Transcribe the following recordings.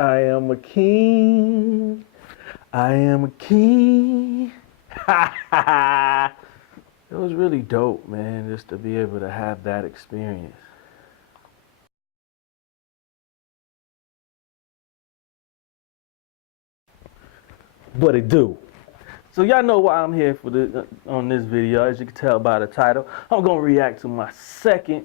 I am a king. I am a king. Ha ha ha. It was really dope, man, just to be able to have that experience. What it do? So y'all know why I'm here for on this video. As you can tell by the title, I'm gonna react to my second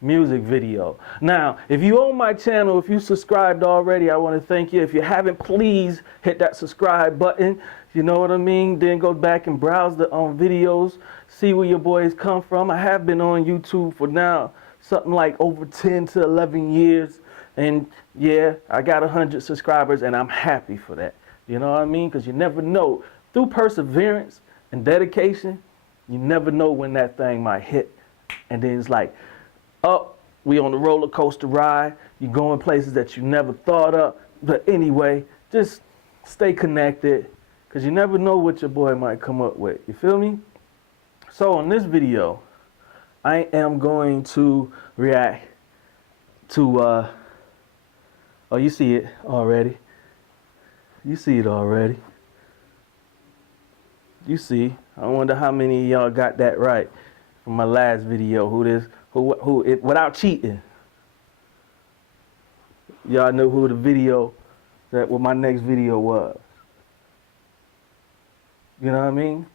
music video. Now, if you own my channel, if you subscribed already, I want to thank you. If you haven't, please hit that subscribe button. You know what I mean? Then go back and browse the videos, see where your boys come from. I have been on YouTube for now something like over 10 to 11 years, and yeah, I got 100 subscribers, and I'm happy for that. You know what I mean? Because you never know. Through perseverance and dedication, you never know when that thing might hit. And then it's like, oh, we on the roller coaster ride. You're going places that you never thought of. But anyway, just stay connected, because you never know what your boy might come up with. You feel me? So on this video, I am going to react to, oh, you see it already. You see it already. You see. I wonder how many of y'all got that right from my last video. Who it without cheating. Y'all know who the video what my next video was. You know what I mean?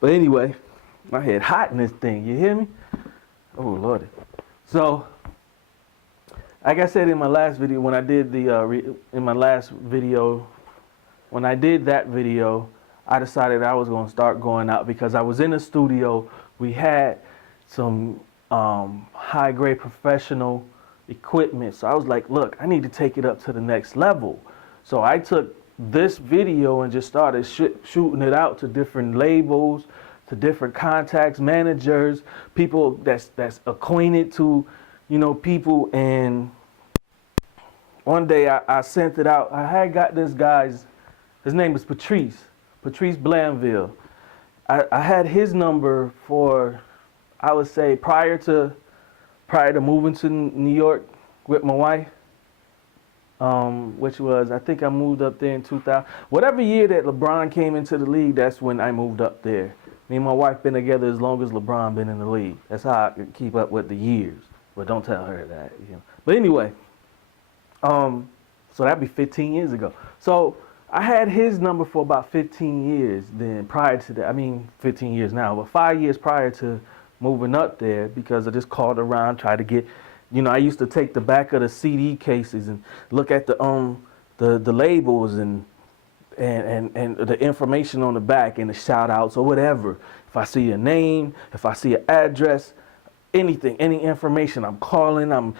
But anyway, my head hot in this thing. You hear me? Oh Lordy. So, like I said in my last video, when I did when I did that video, I decided I was going to start going out because I was in the studio. We had some high-grade professional equipment. So I was like, look, I need to take it up to the next level. So I took this video and just started shooting it out to different labels, to different contacts, managers, people that's acquainted to, you know, people. And one day I sent it out. I had got this guy's, his name is Patrice Blanville. I had his number for, I would say, prior to moving to New York with my wife, which was, I think I moved up there in 2000. Whatever year that LeBron came into the league, that's when I moved up there. Me and my wife been together as long as LeBron been in the league. That's how I can keep up with the years. But don't tell her that. You know. But anyway, so that'd be 15 years ago. So I had his number for about 15 years then prior to that. I mean, 15 years now, but 5 years prior to moving up there, because I just called around, tried to get, you know, I used to take the back of the CD cases and look at the labels and the information on the back and the shout outs or whatever. If I see a name, if I see an address, anything, any information, I'm calling up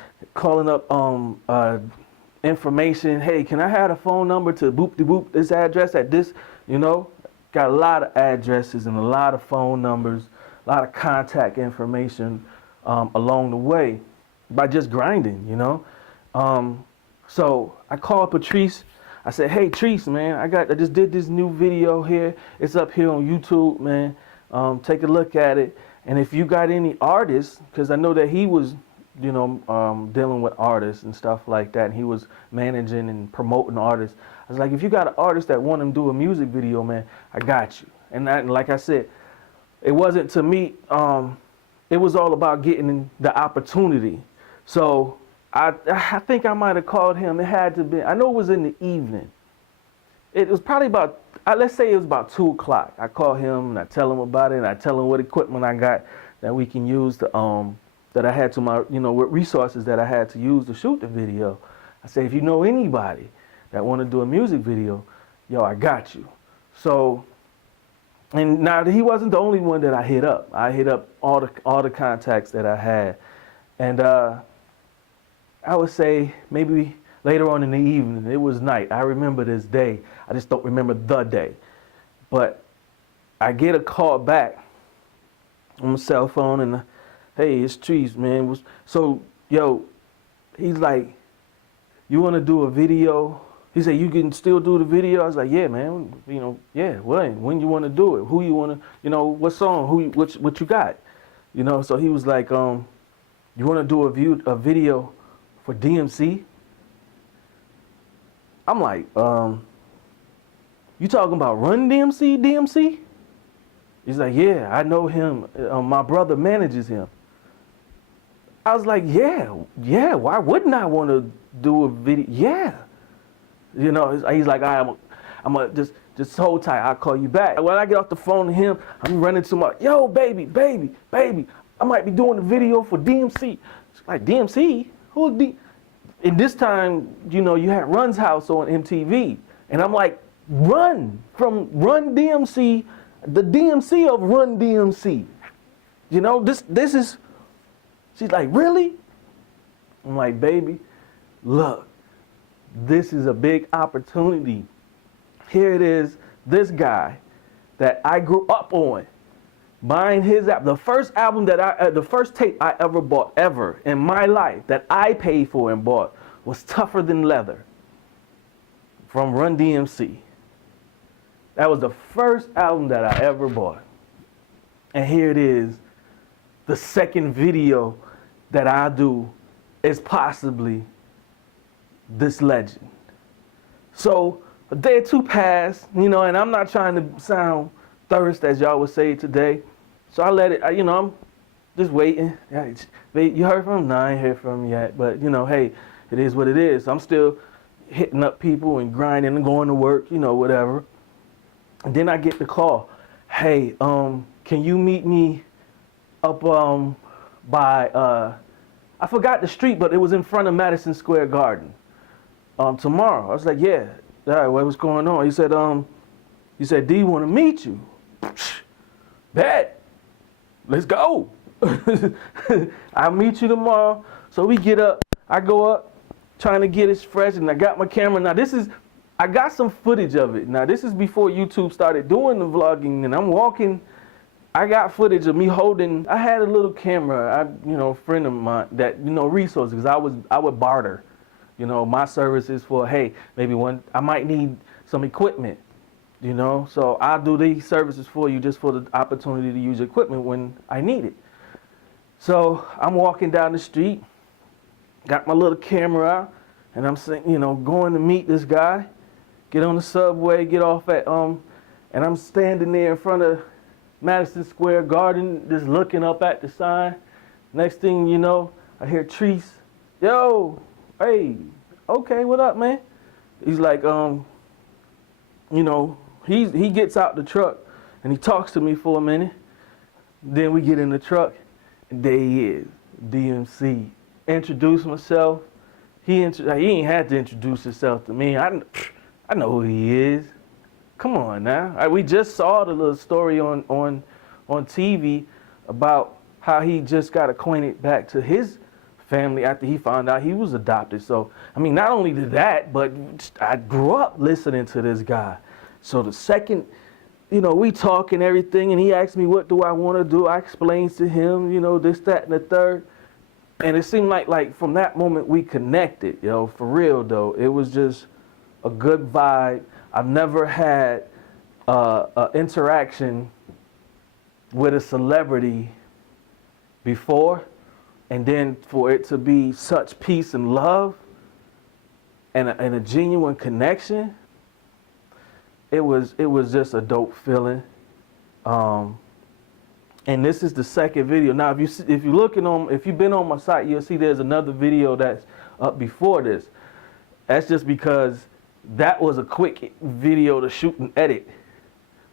information. Hey, can I have a phone number to boop this address at this, you know? Got a lot of addresses and a lot of phone numbers, a lot of contact information along the way by just grinding, you know? So I called Patrice. I said, hey, Treese, man, I just did this new video here. It's up here on YouTube, man. Take a look at it. And if you got any artists, because I know that he was, you know, dealing with artists and stuff like that, and he was managing and promoting artists. I was like, if you got an artist that want him to do a music video, man, I got you. And like I said, it wasn't to me, it was all about getting the opportunity. So I think I might have called him. It had to be, I know it was in the evening. It was probably about, let's say it was about 2 o'clock. I call him and I tell him about it, and I tell him what equipment I got that we can use to, that I had to my, you know, what resources that I had to use to shoot the video. I say, if you know anybody that want to do a music video, yo, I got you. So, and now he wasn't the only one that I hit up. I hit up all the contacts that I had. And I would say maybe later on in the evening, it was night. I remember this day. I just don't remember the day. But I get a call back on my cell phone, and hey, it's Trees, man. So, yo, he's like, you want to do a video? He said, you can still do the video? I was like, yeah, man. You know, yeah, when you want to do it? Who you want to, you know, what song? What you got? You know, so he was like, you want to do a video for DMC? I'm like, you talking about Run DMC, DMC? He's like, yeah, I know him. My brother manages him. I was like, yeah, why wouldn't I want to do a video? Yeah. You know, he's like, all right, I'm gonna just hold tight. I'll call you back. When I get off the phone to him, I'm running to my, yo, baby, I might be doing a video for DMC. It's like, DMC? Who's D? And this time, you know, you had Run's House on MTV. And I'm like, Run, from Run DMC, the DMC of Run DMC. You know, this is, she's like, really? I'm like, baby, look, this is a big opportunity. Here it is, this guy that I grew up on, buying his album, the first album that the first tape I ever bought ever in my life that I paid for and bought was Tougher Than Leather from Run DMC. That was the first album that I ever bought. And here it is, the second video that I do is possibly this legend. So a day or two passed, you know, and I'm not trying to sound thirst as y'all would say today. So I let it, you know, I'm just waiting. You heard from him? No, I ain't heard from him yet. But, you know, hey, it is what it is. I'm still hitting up people and grinding and going to work, you know, whatever. And then I get the call. Hey, can you meet me up by, I forgot the street, but it was in front of Madison Square Garden. Tomorrow. I was like, yeah. All right, what's going on? He said, D want to meet you. Bet. Let's go. I'll meet you tomorrow. So we get up. I go up, trying to get it fresh, and I got my camera. Now I got some footage of it. Now this is before YouTube started doing the vlogging, and I'm walking. I got footage of me holding. I had a little camera. A friend of mine that resources, because I would barter. You know, my services for, hey, maybe I might need some equipment, you know, so I'll do these services for you just for the opportunity to use equipment when I need it. So I'm walking down the street, got my little camera out, and I'm saying, going to meet this guy, get on the subway, get off at, and I'm standing there in front of Madison Square Garden, just looking up at the sign. Next thing you know, I hear Treese, yo, hey, okay, what up, man? He's like, he gets out the truck and he talks to me for a minute. Then we get in the truck and there he is, DMC. Introduce myself. He ain't had to introduce himself to me. I know who he is. Come on now. We just saw the little story on TV about how he just got acquainted back to his family after he found out he was adopted. So, I mean, not only did that, but I grew up listening to this guy. So the second, we talk and everything, and he asked me, what do I want to do? I explained to him, this, that, and the third. And it seemed like from that moment we connected, for real though. It was just a good vibe. I've never had an interaction with a celebrity before. And then for it to be such peace and love and a genuine connection, it was just a dope feeling. And this is the second video. Now, if you've been on my site, you'll see there's another video that's up before this. That's just because that was a quick video to shoot and edit.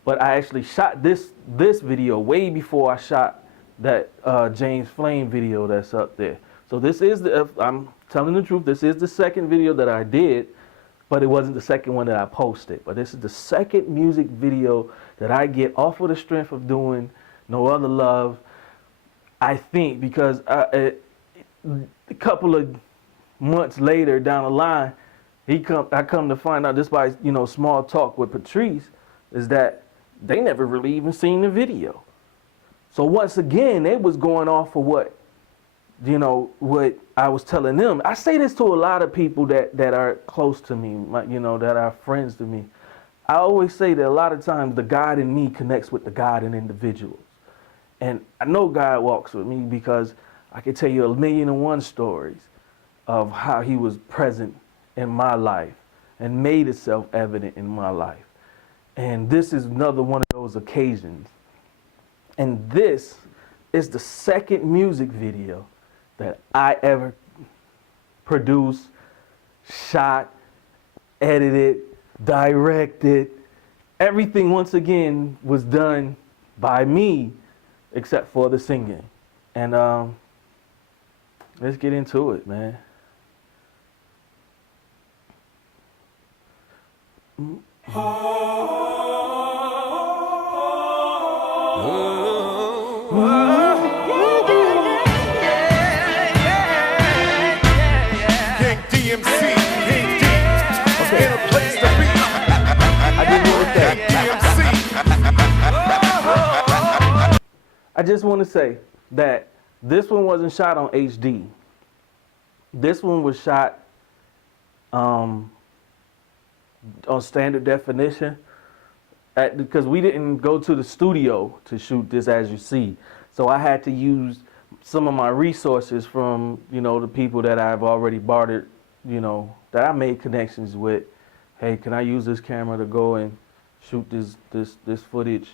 But I actually shot this video way before I shot that James Flame video that's up there. So this is I'm telling the truth, this is the second video that I did, but it wasn't the second one that I posted. But this is the second music video that I get off of the strength of doing No Other Love, I think, because a couple of months later down the line, I come to find out, just by small talk with Patrice, is that they never really even seen the video. So once again, it was going off of what I was telling them. I say this to a lot of people that are close to me, that are friends to me. I always say that a lot of times the God in me connects with the God in individuals. And I know God walks with me because I can tell you 1,000,001 stories of how he was present in my life and made itself evident in my life. And this is another one of those occasions. And this is the second music video that I ever produced, shot, edited, directed. Everything, once again, was done by me, except for the singing. And let's get into it, man. DMC, in a place to be. I just want to say that this one wasn't shot on HD. This one was shot on standard definition because we didn't go to the studio to shoot this, as you see. So I had to use some of my resources from, the people that I've already bartered, that I made connections with. Hey, can I use this camera to go and shoot this footage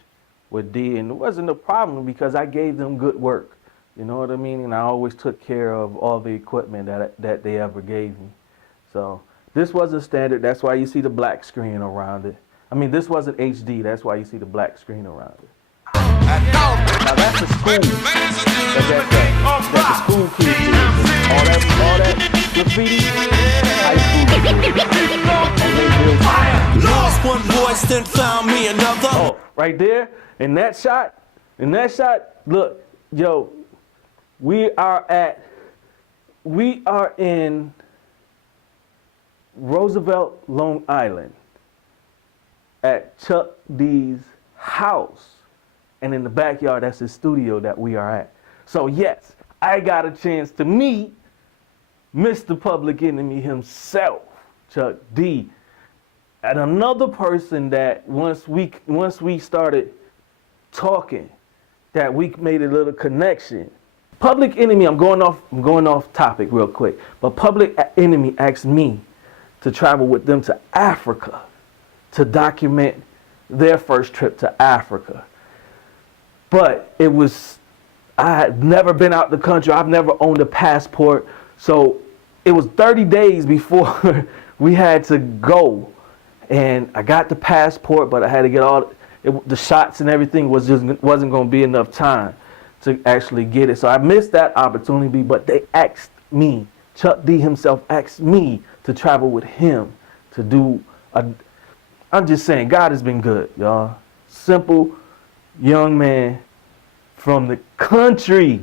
with D? And it wasn't a problem because I gave them good work. You know what I mean? And I always took care of all the equipment that they ever gave me. So this wasn't standard. That's why you see the black screen around it. I mean, this wasn't HD. That's why you see the black screen around it. Now that's the school. That the school kids do. All that graffiti. High school. Lost one voice, then found me another. Oh, right there, in that shot, look, yo, we are in Roosevelt, Long Island, at Chuck D's house. And in the backyard, that's his studio that we are at. So yes, I got a chance to meet Mr. Public Enemy himself, Chuck D. And another person that once we started talking, that we made a little connection. Public Enemy, I'm going off topic real quick, but Public Enemy asked me to travel with them to Africa to document their first trip to Africa. But I had never been out the country. I've never owned a passport. So it was 30 days before we had to go. And I got the passport, but I had to get the shots and everything wasn't going to be enough time to actually get it. So I missed that opportunity, but they asked me, Chuck D himself asked me to travel with him to do I'm just saying, God has been good, y'all. Simple young man from the country.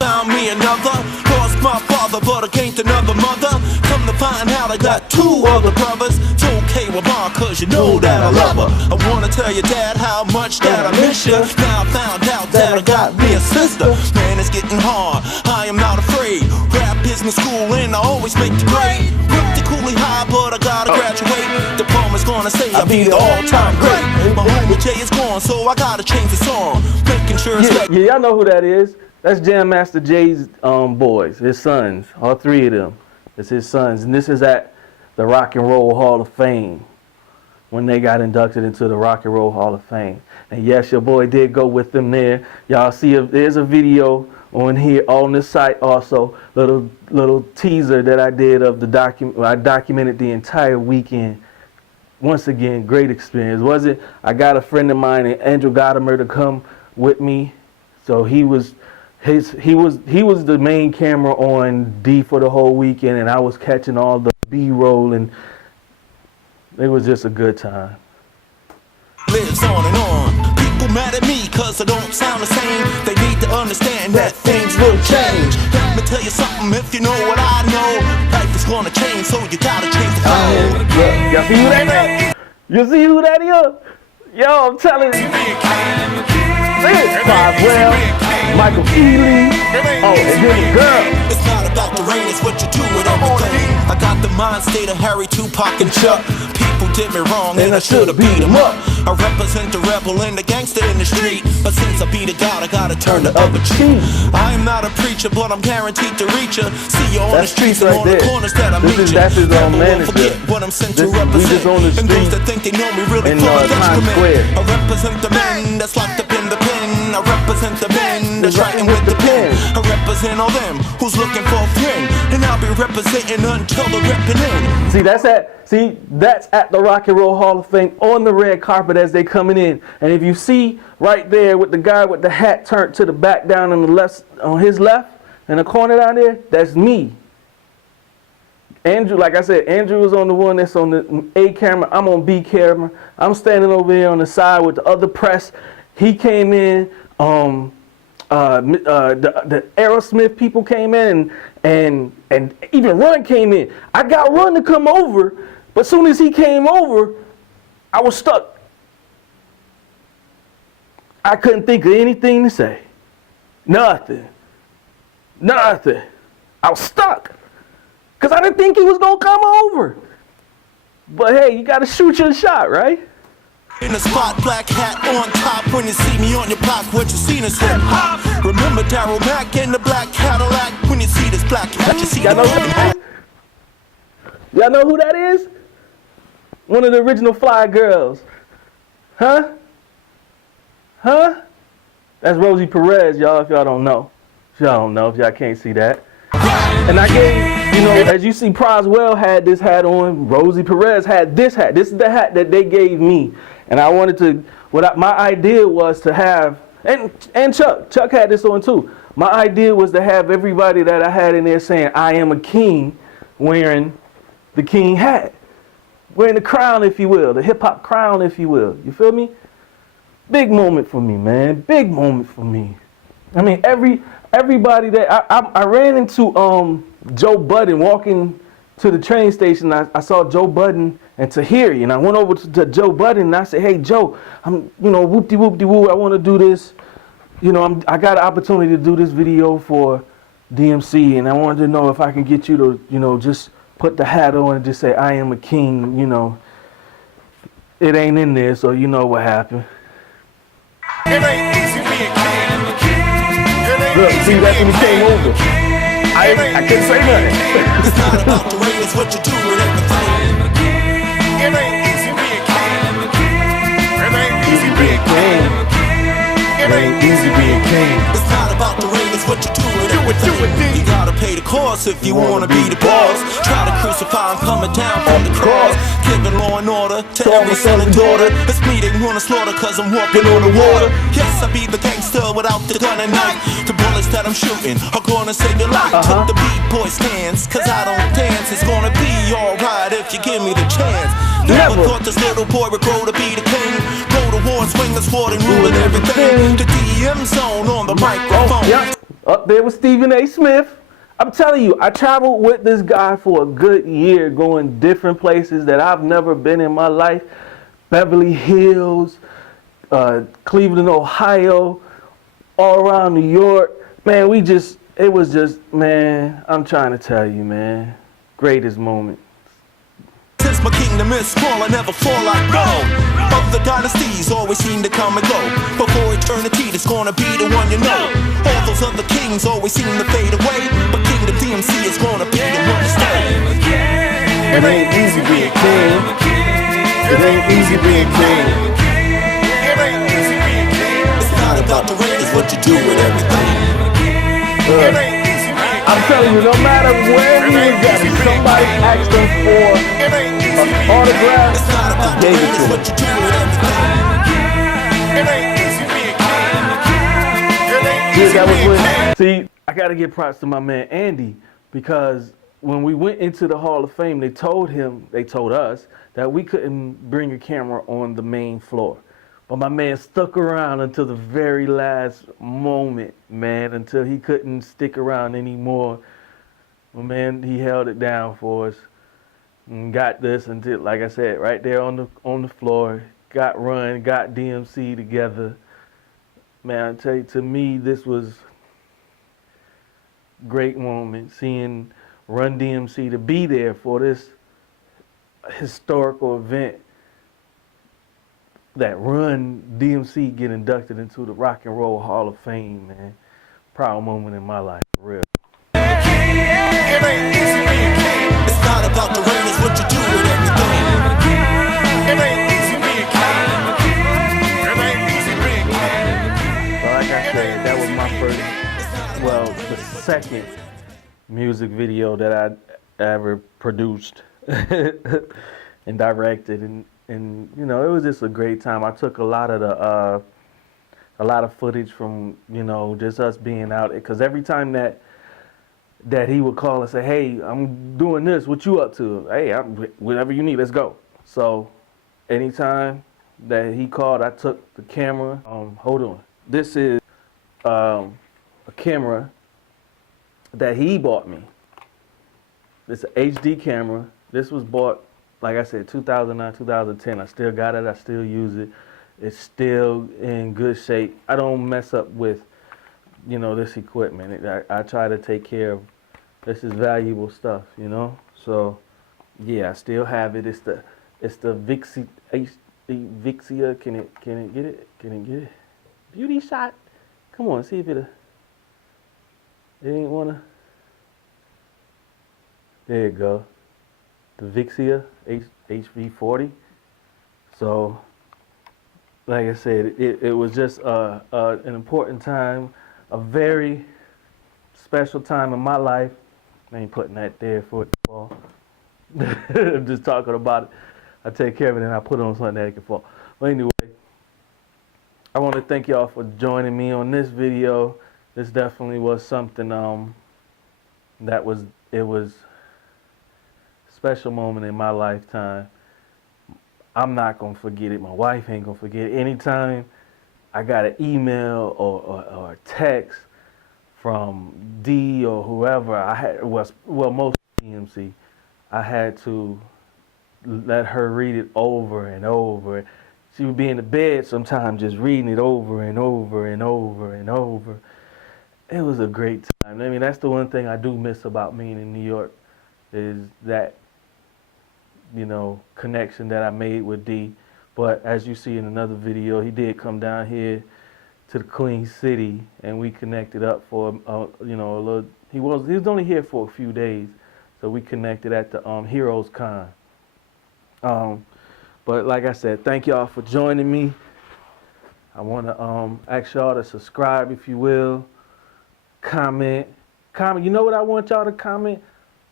Found me another, lost my father, but I gained another mother. Come to find out I got two other brothers. It's okay with mom, cause you know that I love her. I wanna tell your dad how much that I miss you. Now I found out that I got me a sister. Man, it's getting hard, I am not afraid. Rap business school and I always make the grade. Whip the coolie high, but I gotta graduate. Diploma's gonna say I'll be the all-time great. My homie Jay is gone, so I gotta change the song. Making sure it's yeah, y'all know who that is. That's Jam Master Jay's boys, his sons, all three of them. It's his sons. And this is at the Rock and Roll Hall of Fame when they got inducted into the Rock and Roll Hall of Fame. And yes, your boy did go with them there. Y'all see, there's a video on here, on this site also, little teaser that I did of the document. I documented the entire weekend. Once again, great experience. I got a friend of mine, Andrew Godimer, to come with me. So he was the main camera on D for the whole weekend, and I was catching all the B-roll, and it was just a good time. Lives on and on. People mad at me cause I don't sound the same. They need to understand that things will change. Let me tell you something, if you know what I know, life is gonna change, so you gotta change the code. Y'all see who that is? You see who that is? Yo, I'm telling you. Well, Michael Keeley. Oh, and his girl. It's not about the rain, it's what you do with everything. I got the mind state of Harry, Tupac, and Chuck. People did me wrong and I should've beat them up. I represent the rebel and the gangster in the street, but since I beat a god, I gotta turn the other cheek. I am not a preacher, but I'm guaranteed to reach ya. See you on the streets and on the corners that I meet ya. That's his own manager. Forget what I'm sent to we represent. just on the And those street that think they know me really in full of Times excrement. Square. I represent the men that's locked up in the pen. I represent the men that's writing with the pen. I represent all them who's looking for a friend. And I'll be representing until the repping end. See, that's at the Rock and Roll Hall of Fame on the red carpet as they coming in. And if you see right there with the guy with the hat turned to the back down on the left, on his left, in the corner down there, that's me. Andrew, like I said, Andrew is on the one that's on the A camera. I'm on B camera. I'm standing over here on the side with the other press. He came in. The Aerosmith people came in, and even Run came in. I got Run to come over, but as soon as he came over, I was stuck. I couldn't think of anything to say. Nothing. I was stuck. Because I didn't think he was going to come over. But hey, you got to shoot your shot, right? In a spot, black hat on top. When you see me on your block, what you seen is hip hop. Remember Daryl Mack in the black Cadillac. When you see this black hat, you see Y'all the know who that is? Y'all know who that is? One of the original Fly Girls. Huh? That's Rosie Perez, y'all, if y'all don't know. If y'all can't see that. And I gave, as you see, Proswell had this hat on. Rosie Perez had this hat. This is the hat that they gave me. And I wanted to, my idea was to have, and Chuck had this on too. My idea was to have everybody that I had in there saying, I am a king, wearing the king hat. Wearing the crown, if you will, the hip hop crown, if you will. You feel me? Big moment for me, man. Big moment for me. I mean, everybody that I ran into Joe Budden walking to the train station. I saw Joe Budden and Tahiri, and I went over to Joe Budden and I said, "Hey Joe, I'm whoop-de-whoop-de-woo. I want to do this. I got an opportunity to do this video for DMC, and I wanted to know if I can get you to just put the hat on and just say I am a king. It ain't in there, so you know what happened." It ain't easy being king. Look, see, that's when he came over. I couldn't say nothing. It's not about the ring, it's what you do with everything. It ain't easy being king. It ain't easy being king. It ain't easy being king. It's not about the ring, it's what you do with everything. You gotta pay the cost if you wanna be the boss. Try to crucify him coming down from the cross. Giving law and order to every son and daughter. It's me they wanna slaughter cause I'm walking on the water. Yes, I be the gangster without the gun and knife. The bullets that I'm shooting are gonna save your life. Took the beat boy stance, cause I don't dance. It's gonna be alright if you give me the chance. Never thought this little boy would grow to be the king. Go to war and swing the sword and ruling everything. The DM zone on the microphone. Yep. Up there with Stephen A. Smith. I'm telling you, I traveled with this guy for a good year, going different places that I've never been in my life. Beverly Hills, Cleveland, Ohio, all around New York. Man, it was just, man, I'm trying to tell you, man, greatest moment. Since my kingdom is small, I never fall like gold. Other dynasties always seem to come and go. Before eternity, there's gonna be the one you know. All those other kings always seem to fade away, but Kingdom DMC is gonna be the one to stay. It ain't easy being king. It ain't easy being king. It ain't easy being king. It's not about the ring, it's what you do with everything. It ain't easy being king. I'm telling you, no matter where he was at, if somebody asked him for It ain't easy an being autograph, It's not about the gave ring, it it's to what him. you do with everything. It ain't easy being king. It ain't Yeah, easy that was being when, king. see, I got to give props to my man Andy, because when we went into the Hall of Fame, they told us that we couldn't bring a camera on the main floor. But my man stuck around until the very last moment, man, until he couldn't stick around anymore. My man, he held it down for us and got this until, like I said, right there on the floor, got Run, got DMC together. Man, I tell you, to me, this was great moment, seeing Run DMC to be there for this historical event, that Run DMC get inducted into the Rock and Roll Hall of Fame, man. Proud moment in my life, for real. It ain't easy being king. It's not about the ring, it's what you do with everything. second music video that I ever produced and directed, and you know, it was just a great time. I took a lot of footage from, you know, just us being out, because every time that he would call and say, hey, I'm doing this, what you up to? Hey, whatever you need, let's go. So anytime that he called, I took the camera. Hold on. This is a camera that he bought me. It's an HD camera. This was bought, like I said, 2009, 2010. I still got it. I still use it. It's still in good shape. I don't mess up with, you know, this equipment. I try to take care of, this is valuable stuff, you know. So yeah, I still have it. It's the Vixia Vixia. Can it get it? Can it get it? Beauty shot. Come on, see if it ain't wanna. There you go. The Vixia HV40. So like I said, it was just an important time, a very special time in my life. I ain't putting that there for it to fall. I'm just talking about it. I take care of it and I put it on something that it can fall. But anyway, I want to thank y'all for joining me on this video. This definitely was something it was a special moment in my lifetime. I'm not gonna forget it. My wife ain't gonna forget it. Anytime I got an email or a text from D or whoever, most DMC, I had to let her read it over and over. She would be in the bed sometimes just reading it over and over and over and over. It was a great time. I mean, that's the one thing I do miss about being in New York, is that, you know, connection that I made with D. But as you see in another video, he did come down here to the Queen City and we connected up for, you know, a little. He was only here for a few days, so we connected at the Heroes Con. But like I said, thank y'all for joining me. I want to ask y'all to subscribe, if you will. Comment. You know what I want y'all to comment?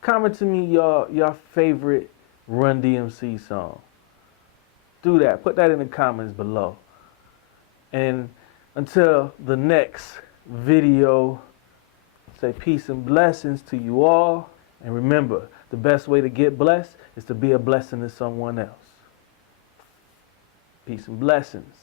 Comment to me your favorite Run DMC song. Do that. Put that in the comments below. And until the next video, say peace and blessings to you all. And remember, the best way to get blessed is to be a blessing to someone else. Peace and blessings.